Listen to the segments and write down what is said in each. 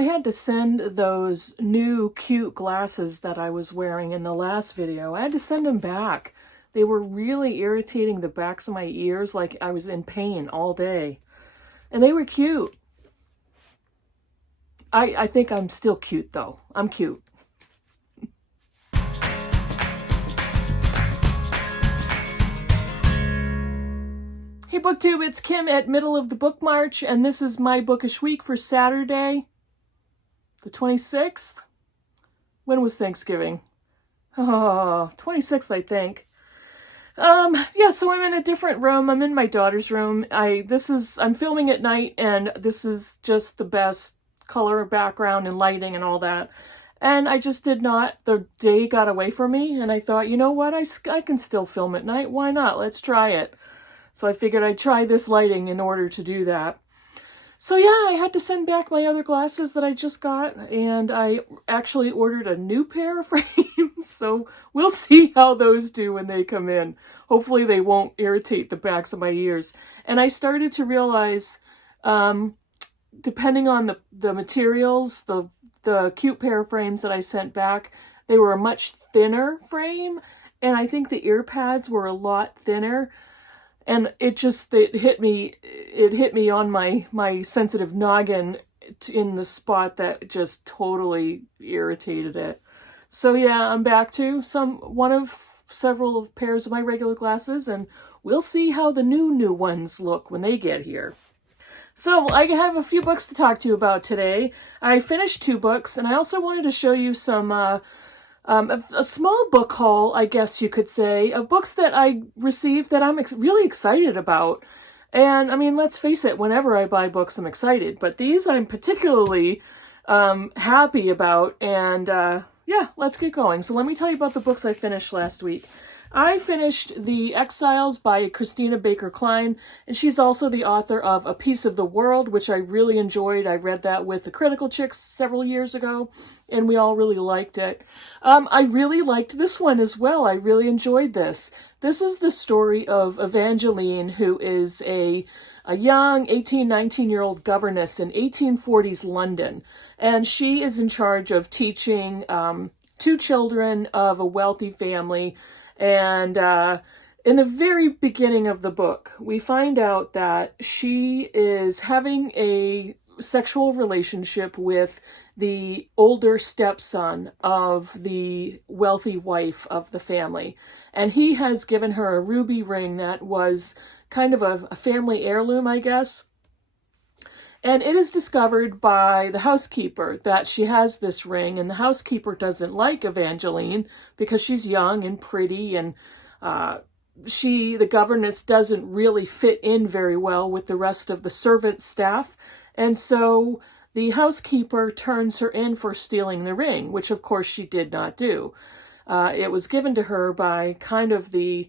I had to send those new cute glasses that I was wearing in the last video. I had to send them back. They were really irritating the backs of my ears, like I was in pain all day. And they were cute. I think I'm still cute, though. I'm cute. Hey BookTube, it's Kim at Middle of the Book March, and this is my Bookish week for Saturday, the 26th. When was Thanksgiving? Oh, 26th, I think. Yeah, so I'm in a different room. I'm in my daughter's room. I'm filming at night, and this is just the best color background and lighting and all that. And I just did not, the day got away from me, and I thought, you know what, I can still film at night. Why not? Let's try it. So I figured I'd try this lighting in order to do that. So yeah, I had to send back my other glasses that I just got, and I actually ordered a new pair of frames, so we'll see how those do when they come in. Hopefully they won't irritate the backs of my ears. And I started to realize, depending on the materials, the cute pair of frames that I sent back, they were a much thinner frame, and I think the ear pads were a lot thinner. And it hit me on my sensitive noggin in the spot that just totally irritated it. So yeah, I'm back to one of several pairs of my regular glasses, and we'll see how the new ones look when they get here. So I have a few books to talk to you about today. I finished 2 books, and I also wanted to show you some a small book haul, I guess you could say, of books that I received that I'm really excited about. And I mean, let's face it, whenever I buy books, I'm excited. But these I'm particularly happy about. And yeah, let's get going. So let me tell you about the books I finished last week. I finished The Exiles by Christina Baker Klein, and she's also the author of A Piece of the World, which I really enjoyed. I read that with the Critical Chicks several years ago, and we all really liked it. I really liked this one as well. I really enjoyed this. This is the story of Evangeline, who is a young 18, 19-year-old governess in 1840s London, and she is in charge of teaching 2 children of a wealthy family. And in the very beginning of the book, we find out that she is having a sexual relationship with the older stepson of the wealthy wife of the family. And he has given her a ruby ring that was kind of a family heirloom, I guess. And it is discovered by the housekeeper that she has this ring, and the housekeeper doesn't like Evangeline because she's young and pretty, and the governess doesn't really fit in very well with the rest of the servant staff. And so the housekeeper turns her in for stealing the ring, which of course she did not do. It was given to her by kind of the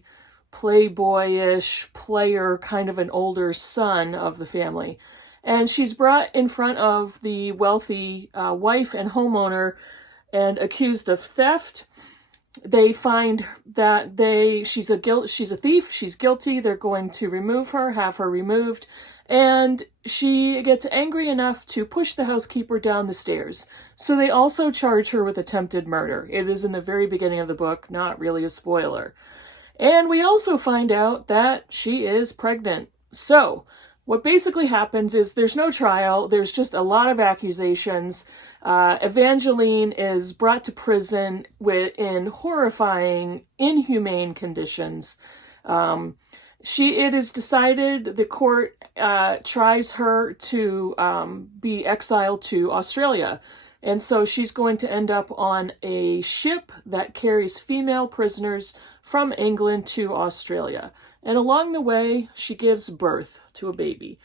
playboyish player, kind of an older son of the family. And she's brought in front of the wealthy wife and homeowner and accused of theft. They find that she's a thief, she's guilty, they're going to have her removed, and she gets angry enough to push the housekeeper down the stairs. So they also charge her with attempted murder. It is in the very beginning of the book, not really a spoiler. And we also find out that she is pregnant. So what basically happens is there's no trial, there's just a lot of accusations. Evangeline is brought to prison in horrifying, inhumane conditions. It is decided, the court tries her to be exiled to Australia. And so she's going to end up on a ship that carries female prisoners from England to Australia. And along the way, she gives birth to a baby.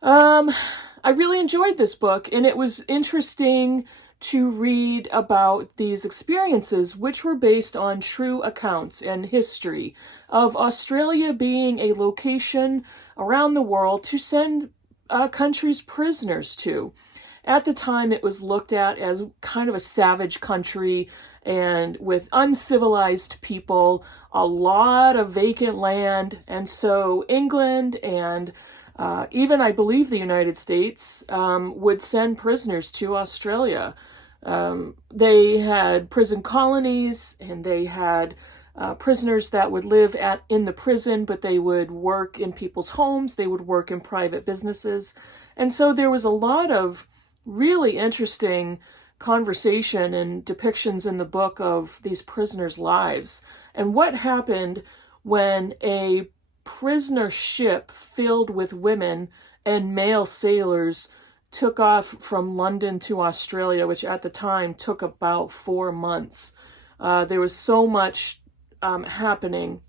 I really enjoyed this book, and it was interesting to read about these experiences, which were based on true accounts and history of Australia being a location around the world to send countries prisoners to. At the time, it was looked at as kind of a savage country and with uncivilized people, a lot of vacant land. And so England and even I believe the United States would send prisoners to Australia. They had prison colonies, and they had prisoners that would live in the prison, but they would work in people's homes, they would work in private businesses. And so there was a lot of really interesting conversation and depictions in the book of these prisoners' lives and what happened when a prisoner ship filled with women and male sailors took off from London to Australia, which at the time took about 4 months. There was so much happening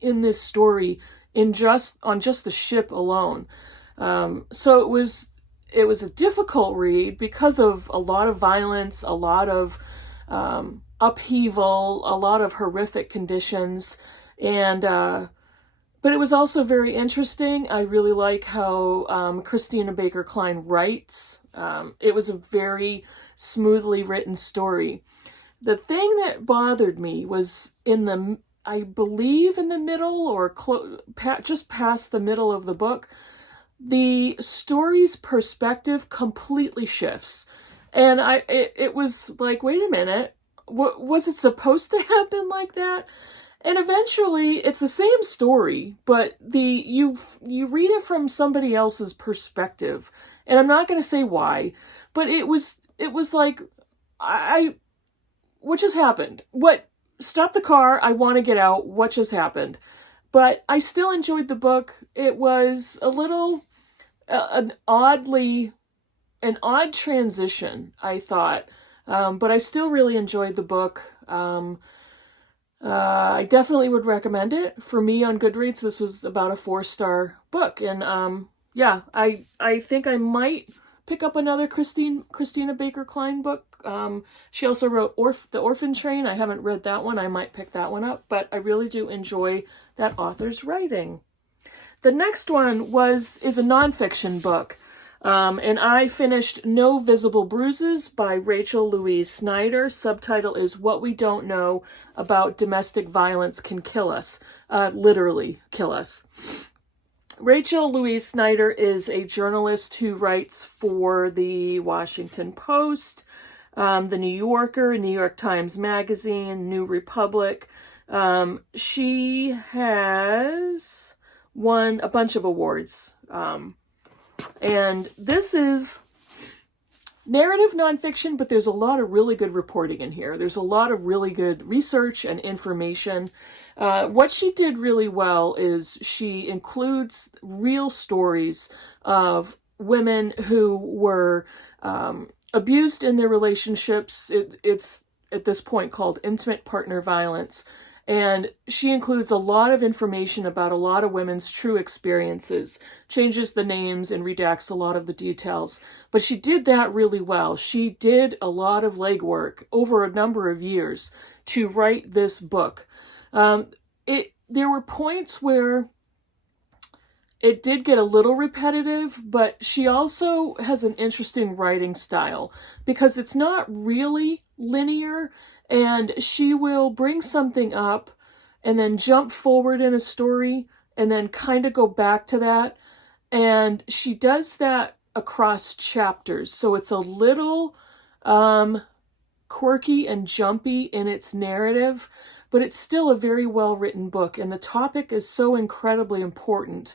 in this story on just the ship alone. So it was a difficult read because of a lot of violence, a lot of upheaval, a lot of horrific conditions, and but it was also very interesting. I really like how Christina Baker Klein writes. It was a very smoothly written story. The thing that bothered me was I believe in the middle or just past the middle of the book, the story's perspective completely shifts. And it was like, wait a minute, was it supposed to happen like that? And eventually, it's the same story, but you read it from somebody else's perspective. And I'm not going to say why, but it was like, what just happened? Stop the car, I want to get out, what just happened? But I still enjoyed the book. It was a little, an odd transition, I thought. But I still really enjoyed the book. I definitely would recommend it. For me on Goodreads, this was about a 4-star book. And yeah, I think I might pick up another Christina Baker Klein book. She also wrote The Orphan Train. I haven't read that one. I might pick that one up, but I really do enjoy that author's writing. The next one is a nonfiction book. And I finished No Visible Bruises by Rachel Louise Snyder. Subtitle is What We Don't Know About Domestic Violence Can Kill Us. Literally kill us. Rachel Louise Snyder is a journalist who writes for the Washington Post, the New Yorker, New York Times Magazine, New Republic. She has won a bunch of awards. And this is narrative nonfiction, but there's a lot of really good reporting in here. There's a lot of really good research and information. What she did really well is she includes real stories of women who were abused in their relationships. It's at this point called intimate partner violence. And she includes a lot of information about a lot of women's true experiences, changes the names and redacts a lot of the details. But she did that really well. She did a lot of legwork over a number of years to write this book. There were points where it did get a little repetitive, but she also has an interesting writing style because it's not really linear. And she will bring something up and then jump forward in a story and then kind of go back to that. And she does that across chapters. So it's a little quirky and jumpy in its narrative, but it's still a very well-written book. And the topic is so incredibly important.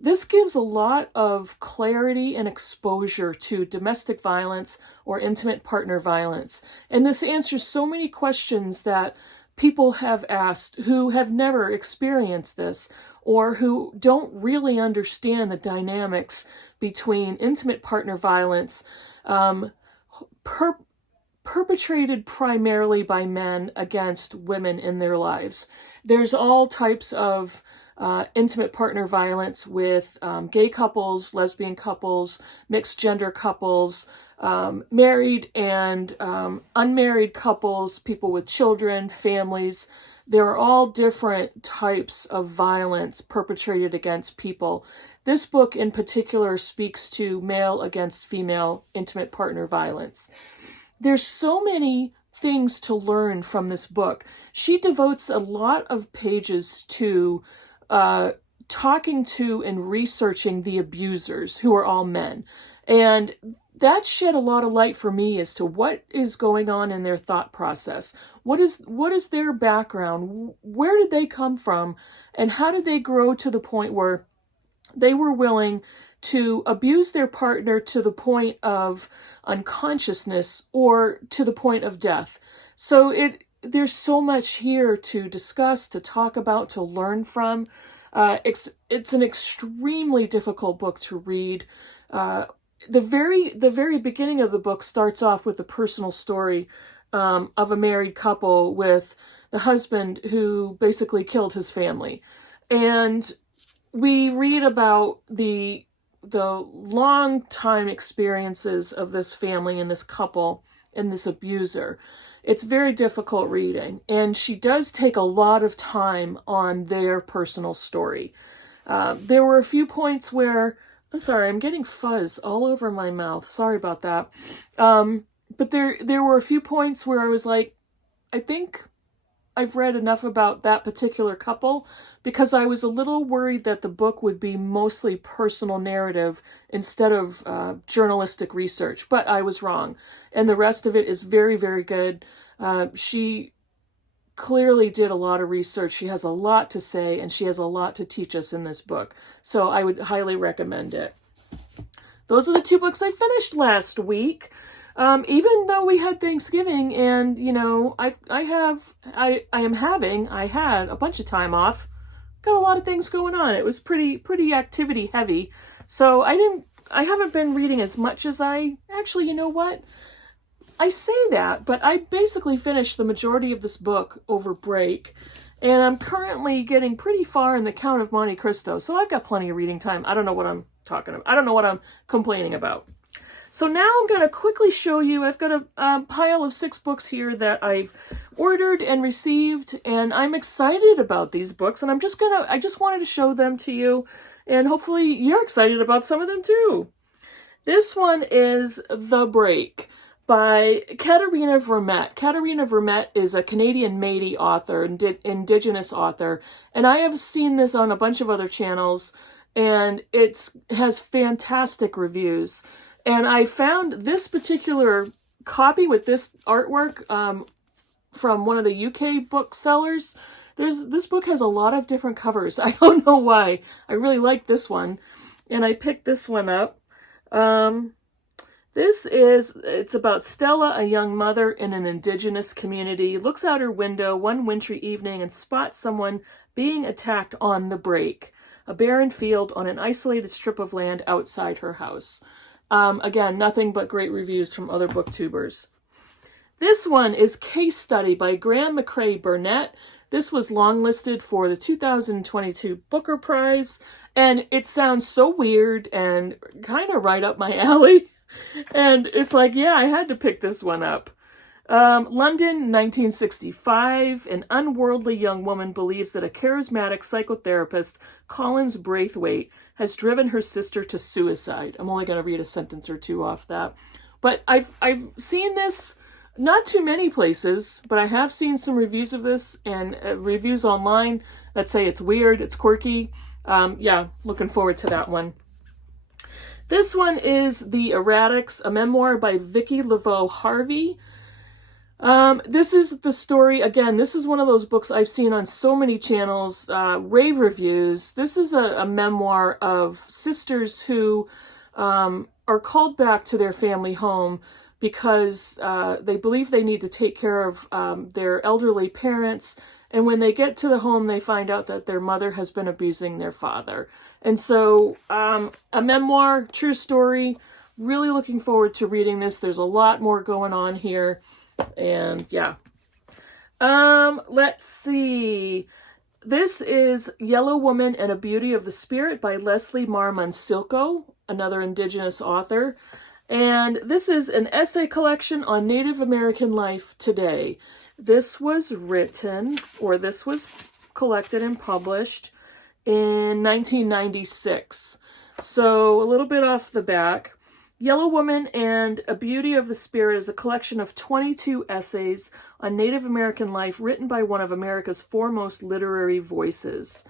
This gives a lot of clarity and exposure to domestic violence or intimate partner violence. And this answers so many questions that people have asked who have never experienced this or who don't really understand the dynamics between intimate partner violence perpetrated primarily by men against women in their lives. There's all types of intimate partner violence with gay couples, lesbian couples, mixed gender couples, married and unmarried couples, people with children, families. There are all different types of violence perpetrated against people. This book in particular speaks to male against female intimate partner violence. There's so many things to learn from this book. She devotes a lot of pages to talking to and researching the abusers, who are all men. And that shed a lot of light for me as to what is going on in their thought process. What is their background? Where did they come from? And how did they grow to the point where they were willing to abuse their partner to the point of unconsciousness or to the point of death? So there's so much here to discuss, to talk about, to learn from. It's an extremely difficult book to read. The very beginning of the book starts off with a personal story of a married couple with the husband who basically killed his family. And we read about the long time experiences of this family and this couple and this abuser. It's very difficult reading, and she does take a lot of time on their personal story. There were a few points where, I'm sorry, I'm getting fuzz all over my mouth. Sorry about that. But there were a few points where I was like, I think I've read enough about that particular couple, because I was a little worried that the book would be mostly personal narrative instead of journalistic research, but I was wrong. And the rest of it is very, very good. She clearly did a lot of research. She has a lot to say, and she has a lot to teach us in this book. So I would highly recommend it. Those are the 2 books I finished last week. Even though we had Thanksgiving, and I had a bunch of time off, got a lot of things going on. It was pretty activity heavy. So I haven't been reading as much as actually, you know what? I say that, but I basically finished the majority of this book over break, and I'm currently getting pretty far in the Count of Monte Cristo, so I've got plenty of reading time. I don't know what I'm talking about. I don't know what I'm complaining about. So now I'm going to quickly show you, I've got a pile of 6 books here that I've ordered and received, and I'm excited about these books, and I just wanted to show them to you, and hopefully you're excited about some of them too. This one is The Break by Katarina Vermette. Katarina Vermette is a Canadian Métis author, Indigenous author, and I have seen this on a bunch of other channels, and it has fantastic reviews. And I found this particular copy with this artwork from one of the UK booksellers. This book has a lot of different covers. I don't know why. I really like this one, and I picked this one up. It's about Stella, a young mother in an Indigenous community, looks out her window one wintry evening and spots someone being attacked on the break, a barren field on an isolated strip of land outside her house. Again, nothing but great reviews from other booktubers. This one is Case Study by Graham McCrae Burnett. This was longlisted for the 2022 Booker Prize, and it sounds so weird and kind of right up my alley. And it's like, yeah, I had to pick this one up. London, 1965. An unworldly young woman believes that a charismatic psychotherapist, Collins Braithwaite, has driven her sister to suicide. I'm only going to read a sentence or 2 off that. But I've seen this, not too many places, but I have seen some reviews of this, and reviews online that say it's weird, it's quirky. Yeah, looking forward to that one. This one is The Erratics, a memoir by Vicki Laveau Harvey. This is the story, again, this is one of those books I've seen on so many channels, rave reviews. This is a memoir of sisters who are called back to their family home because they believe they need to take care of their elderly parents. And when they get to the home, they find out that their mother has been abusing their father. And so a memoir, true story, really looking forward to reading this. There's a lot more going on here. And yeah. Let's see. This is Yellow Woman and a Beauty of the Spirit by Leslie Mar Monsilco, another Indigenous author. And this is an essay collection on Native American life today. This was written, or this was collected and published in 1996. So a little bit off the back. Yellow Woman and a Beauty of the Spirit is a collection of 22 essays on Native American life written by one of America's foremost literary voices.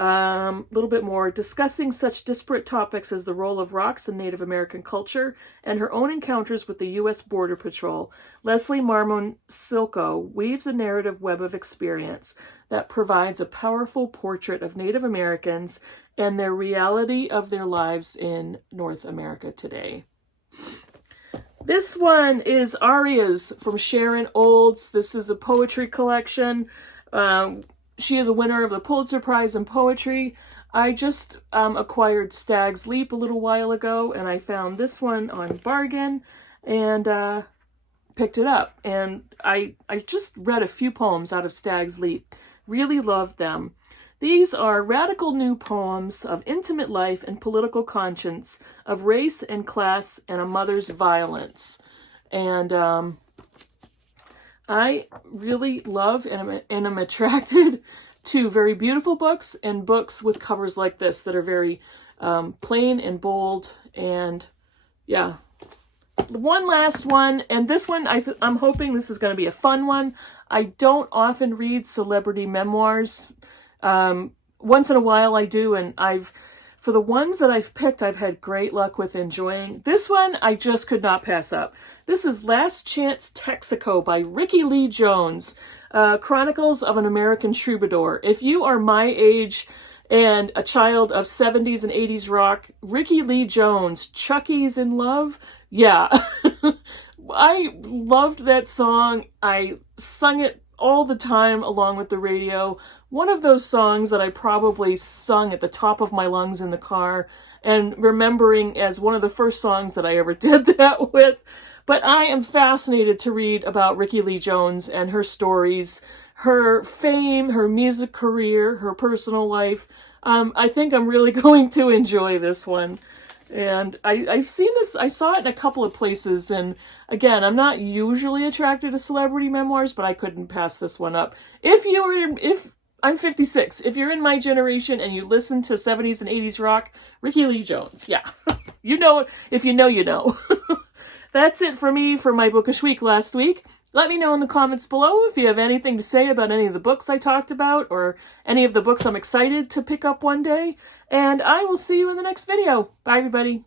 A little bit more. Discussing such disparate topics as the role of rocks in Native American culture and her own encounters with the U.S. Border Patrol, Leslie Marmon Silko weaves a narrative web of experience that provides a powerful portrait of Native Americans and their reality of their lives in North America today. This one is Arias from Sharon Olds. This is a poetry collection. She is a winner of the Pulitzer Prize in Poetry. I just acquired Stag's Leap a little while ago, and I found this one on bargain and picked it up. And I just read a few poems out of Stag's Leap. Really loved them. These are radical new poems of intimate life and political conscience, of race and class and a mother's violence. And I really love and am attracted to very beautiful books and books with covers like this that are very plain and bold. And yeah, one last one, and this one I'm hoping this is going to be a fun one. I don't often read celebrity memoirs. Once in a while I do, and for the ones that I've picked, I've had great luck with enjoying. This one I just could not pass up. This is Last Chance Texaco by Ricky Lee Jones, Chronicles of an American Troubadour. If you are my age and a child of 70s and 80s rock, Ricky Lee Jones, Chucky's in Love, yeah. I loved that song. I sung it all the time along with the radio. One of those songs that I probably sung at the top of my lungs in the car, and remembering as one of the first songs that I ever did that with. But I am fascinated to read about Ricky Lee Jones and her stories, her fame, her music career, her personal life. I think I'm really going to enjoy this one. And I've seen this, I saw it in a couple of places, and again, I'm not usually attracted to celebrity memoirs, but I couldn't pass this one up. If I'm 56, if you're in my generation and you listen to 70s and 80s rock, Ricky Lee Jones, yeah. You know, if you know, you know. That's it for me for my Bookish Week last week. Let me know in the comments below if you have anything to say about any of the books I talked about or any of the books I'm excited to pick up one day. And I will see you in the next video. Bye, everybody.